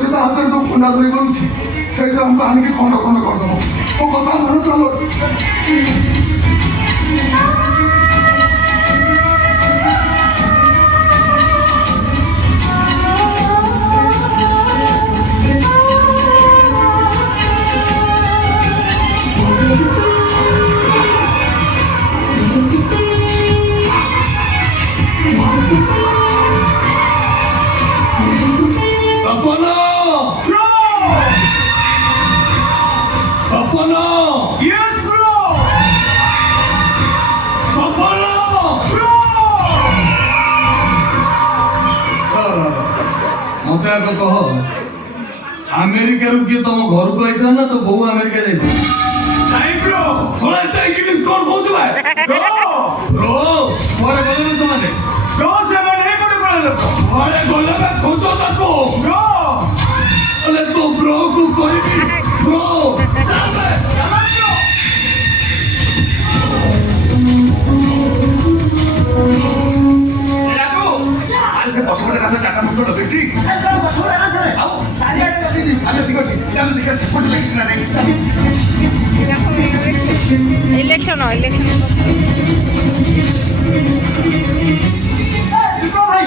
সে তো হাতের সব ফোনটা ধরে বলছি সেই তো আমি আনিকে কন কন করে দেবো ও কথা মনে চলো মতে আগে কহ আমেরিকার কিଏ ତମ ଘରକୁ ଆଇଥିଲା ନା ତ ବୋଉ ଆମେରିକା ଯାଇଥିଲା ନାଇଁ ବ୍ରୋ ଶୁଣା ଏତେ ଇଂଲିଶ କଣ କହୁଛୁ ଭାଇ ବ୍ରୋ ପରେ ଗଲେ ସେମାନେ ବ୍ରୋ ସେମାନେ ଏଇ ପଟେ ପଳେଇଲେ ପରେ ଗଲେ ବା ଖୋଜ ତାକୁ ବ୍ରୋ ହେଲେ ତୋ ବ୍ରୋ କୁ କହିବି ବ୍ରୋ ଚାଲେ ସେ ପଛପଟେ କାନ୍ଥ ଚାରିଟା ମୁଣ୍ଡ ଲଗେଇଛି ଆଚ୍ଛା ଠିକ ଅଛି ଚାଲ ଦେଖିବା ସେପଟେ ଲାଗିଛି ନା ନାଇଁ ইলেকশন ইলেকশন ଭାଇ